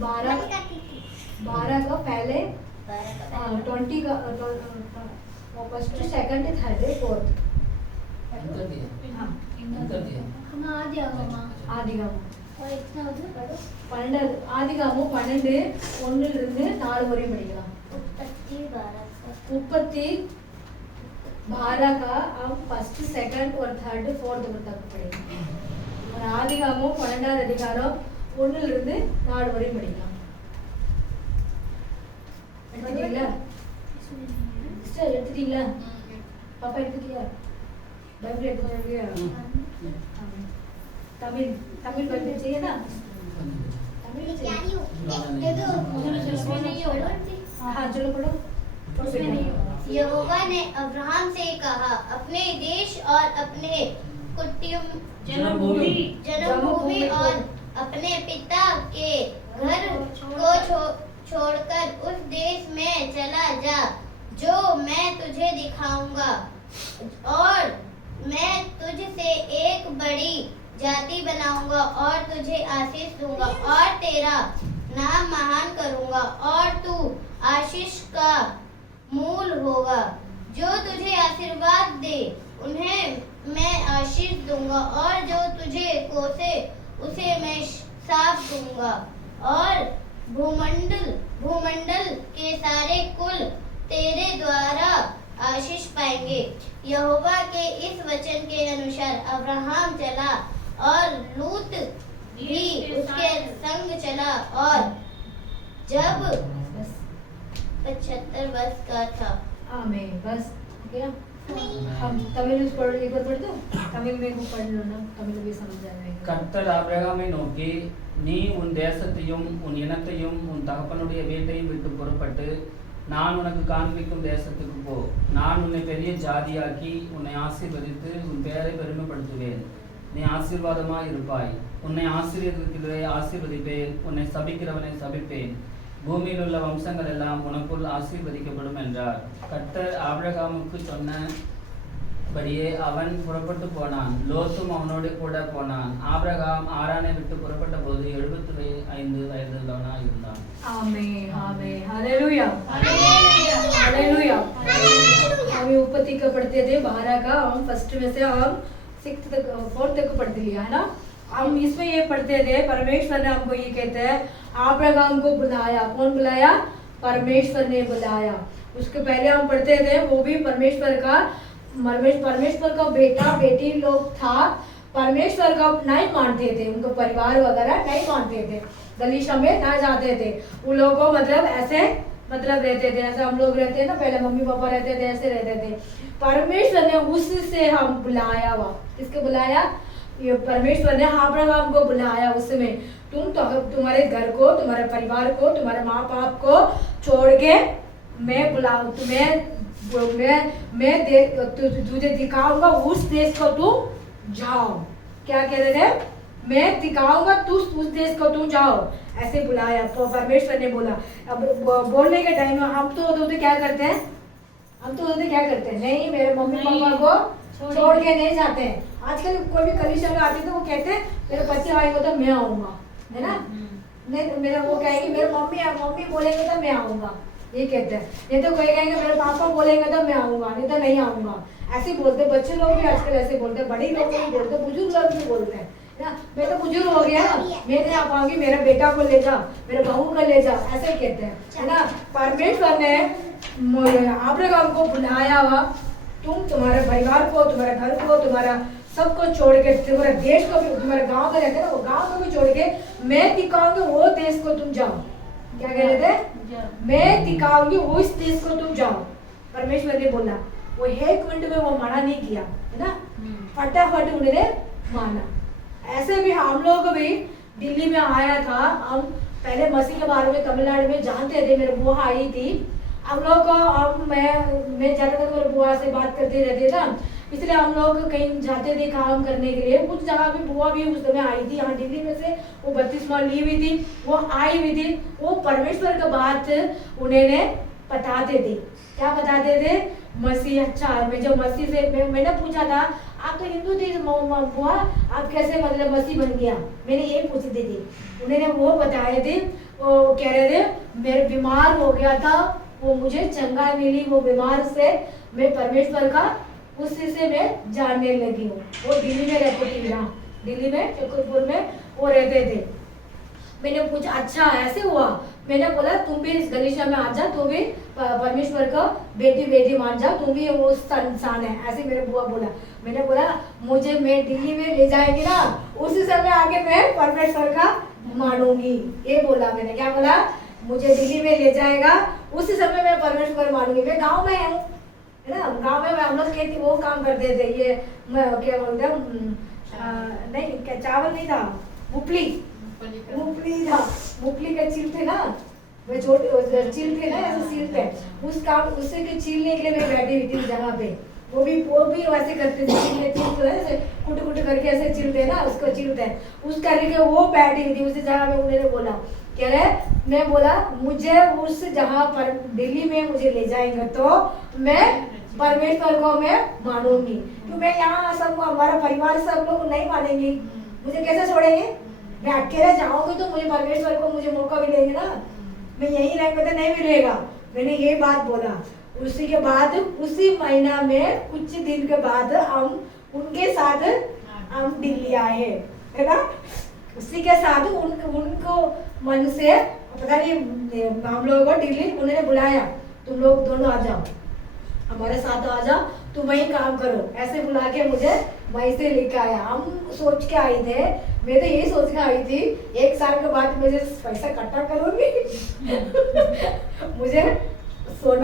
12 का पहले 20 का फर्स्ट सेकंड थर्ड फोर्थ ஆதிகாமம் ஆதிகாமம் 12 1 இருந்து 4 வரை படிக்கலாம் 12 का हम फर्स्ट सेकंड और थर्ड फोर्थ तक पढ़ेंगे और ஆதிகாமம் 12வது அதிகாரம் 1 இருந்து 4 வரை படிக்கலாம் எடுத்துட்டீங்களா சிஸ்டர் எடுத்துட்டீங்களா பாப்பா எடுத்துட்டியா பைபிள் எடுத்துட்டியா तमिल तमिल पढ़ते चाहिए ना तमिल चाहिए हाँ चलो पढ़ो यहोवा ने अब्राहम से कहा अपने देश और अपने जन्मभूमि और अपने पिता के घर को छोड़कर उस देश में चला जा जो मैं तुझे दिखाऊंगा और मैं तुझसे एक बड़ी जाति बनाऊंगा और तुझे आशीष दूंगा और तेरा नाम महान करूंगा और तू आशीष का मूल होगा जो तुझे आशीर्वाद दे उन्हें मैं आशीष दूंगा और जो तुझे कोसे उसे मैं साफ दूंगा और भूमंडल के सारे कुल तेरे द्वारा आशीष पाएंगे। यहोवा के इस वचन के अनुसार अब्राहम चला और लूत भी उसके संग चला और जब 75 वर्ष का था। आमीन बस क्या हम तमिल पढ़ एक बार पढ़ दो तमिल में को पढ़ लो ना तमिल भी समझ जाएगा கர்த்தர் ஆபிரகாமை நோக்கி நீ உன் தேசத்தையும் உன் இனத்தையும் உன் தகப்பனுடைய வீட்டையும் விட்டு புறப்பட்டு நான் உனக்கு காண்பிக்கும் தேசத்துக்கு போ நான் உன்னை பெரிய ஜாதியாக்கி உன்னை ஆசீர்வதித்து உன் பெயரை பெருமைப்படுத்துவேன் நீ ஆசீர்வாதமாய் இருப்பாய் உன்னை ஆசீர்வதிக்கிறவரை ஆசீர்வதிப்பேன் உன்னை சபிக்கிறவனை சபிப்பேன் பூமியில் உள்ள வம்சங்கள் எல்லாம் உனக்குள் ஆசீர்வதிக்கப்படும் என்றார் கர்த்தர் ஆபிரகாமுக்கு சொன்னபடியே அவன் புறப்பட்டு போனான் லோத்தும் அவனோடு கூட போனான் ஆபிரகாம் ஆரானை விட்டு புறப்பட்ட போது 75 வயதுள்ளவனாய் இருந்தான் आमीन आमीन हालेलुया हालेलुया हम उत्पत्ति का पढ़ते थे 12 का हम फर्स्ट में से हम 6th तक 4th तक पढ़ लिया है ना हम इसमें ये पढ़ते थे परमेश्वर ने हमको ये कहते हैं अब्राहम को बुलाया कौन बुलाया परमेश्वर ने बुलाया उसके पहले हम पढ़ते थे वो भी परमेश्वर का बेटा बेटी लोग था परमेश्वर का नहीं मानते थे उनको परिवार वगैरह नहीं मानते थे गलीशा में ना जाते थे उन लोगों को मतलब ऐसे मतलब रहते थे ऐसे हम लोग रहते हैं ना पहले मम्मी पापा रहते थे ऐसे रहते थे परमेश्वर ने उससे हम बुलाया हुआ किसको बुलाया ये परमेश्वर ने अब्राहम को बुलाया उसमें तुम तो तुम्हारे घर को तुम्हारे परिवार को तुम्हारे माँ बाप को छोड़ के मैं बुलाऊं तुम्हें मैं तुझे दिखाऊंगा उस देश को तुम जाओ क्या कह रहे थे मैं दिखाऊंगा तू उस देश को तुम जाओ ऐसे बुलाया तो परमेश्वर ने बोला अब बोलने के टाइम में हम तो क्या करते हैं नहीं मेरे मम्मी पापा को छोड़ के नहीं जाते हैं आजकल कोई भी कलीसिया में आते तो वो कहते हैं मेरे बच्चे आएंगे तो मैं आऊंगा है ना नहीं मेरा वो कहेंगे मेरे मम्मी बोलेंगे तो मैं आऊंगा ये कहते हैं नहीं तो कोई कहेंगे मेरे पापा बोलेंगे तो मैं आऊंगा नहीं तो नहीं आऊंगा ऐसे बोलते बच्चे लोग भी आजकल ऐसे बोलते बड़े लोग भी बोलते बुजुर्ग लोग भी बोलते हैं ना मैं तो बुजुर्ग हो गया ना मैं नहीं आ पाऊंगी मेरे बेटा को ले जा मेरे बहू को ले जा ऐसे कहते हैं है ना परमेश्वर ने अब्राहम को बुलाया हुआ तुम तुम्हारे परिवार को तुम्हारे घर को तुम्हारा सबको छोड़ के तुम्हारे देश को भी तुम्हारे गांव में रहते ना वो गांव को भी छोड़ के मैं दिखाऊंगी वो देश को तुम जाओ क्या कह रहे थे मैं दिखाऊंगी उस देश को तुम जाओ परमेश्वर ने बोला वो 1 मिनट में वो मना नहीं किया है ना फटाफट उन्होंने माना ऐसे भी हम लोग भी दिल्ली में आया था हम पहले मसीह के बारे में तमिलनाडु में जानते थे मेरी बुआ आई थी हम लोग को मैं ज्यादातर मेरे बुआ से बात करते रहते था इसलिए हम लोग कहीं जाते थे काम करने के लिए कुछ जगह भी बुआ भी उस समय आई थी यहाँ दिल्ली में से वो 32 माह ली हुई थी वो आई हुई थी वो परमेश्वर का बात उन्होंने बताते थे क्या बताते थे मसीह अच्छा मैं जब मसीह से मैंने पूछा था आप तो हिंदू थे बुआ आप कैसे मतलब मसीह बन गया मैंने ये पूछती थी उन्होंने वो बताए थे वो कह रहे थे मेरे बीमार हो गया था, वो मुझे चंगाई मिली, वो बीमार से मैं परमेश्वर का उसी से मैं जानने लगी हूँ। वो दिल्ली में रहते थे, यहाँ दिल्ली में चक्रपुर में वो रहते थे। मैंने पूछा अच्छा ऐसे हुआ, मैंने बोला तुम भी इस गलीचा में आ जा, तुम भी परमेश्वर का बेटी बेटी मान जा, तुम भी वो इंसान है, ऐसे मेरे बुआ बोला। मैंने बोला मुझे मैं दिल्ली में ले जाएगी ना, उसी समय आके मैं परमेश्वर का मानूंगी, ये बोला मैंने। क्या बोला? मुझे दिल्ली में ले जाएगा, उसी समय मैं परमेश्वर मानूंगी। मैं गाँव में हूँ, है ना, गाँव में हम लोग खेती वो काम करते थे, ये क्या बोलते हैं, नहीं क्या चावल नहीं था, मूंगफली था, मूंगफली के चिल थे ना, वे छोटे चिल थे ना, ऐसे चिल थे, उस काम उससे के छीलने के लिए मैं बैठी हुई थी जगह पे। वो भी वैसे करते थे, छीलते ऐसे कुट कुट करके ऐसे चिलते ना, उसको चिलते, उस करके वो बैठी हुई थी उसी जगह पे। उन्होंने बोला कह रहे, मैं बोला मुझे उस जगह पर दिल्ली में मुझे ले जाएंगे तो मैं परमेश्वर को मैं मानूंगी, क्योंकि मैं यहाँ सब हमारा परिवार सब लोग नहीं मानेंगे, मुझे कैसे छोड़ेंगे? मैं अकेले जाऊंगी तो मुझे परमेश्वर को मुझे मौका मिलेंगे ना, मैं यहीं रहेंगे तो नहीं मिलेगा। मैंने ये बात बोला। उसी के बाद उसी महीना में कुछ दिन के बाद हम उनके साथ हम दिल्ली आए, है ना। उसी के साथ उनको मन से पता नहीं हम लोगों को दिल्ली उन्होंने बुलाया, तुम लोग दोनों आ जाओ, हमारे साथ आ जाओ, तुम वही काम करो, ऐसे बुला के मुझे वहीं से लेके आया। हम सोच के आए थे, मैं तो यही सोच के आई थी 1 साल के बाद मुझे पैसा इकट्ठा करूंगी मुझे सोना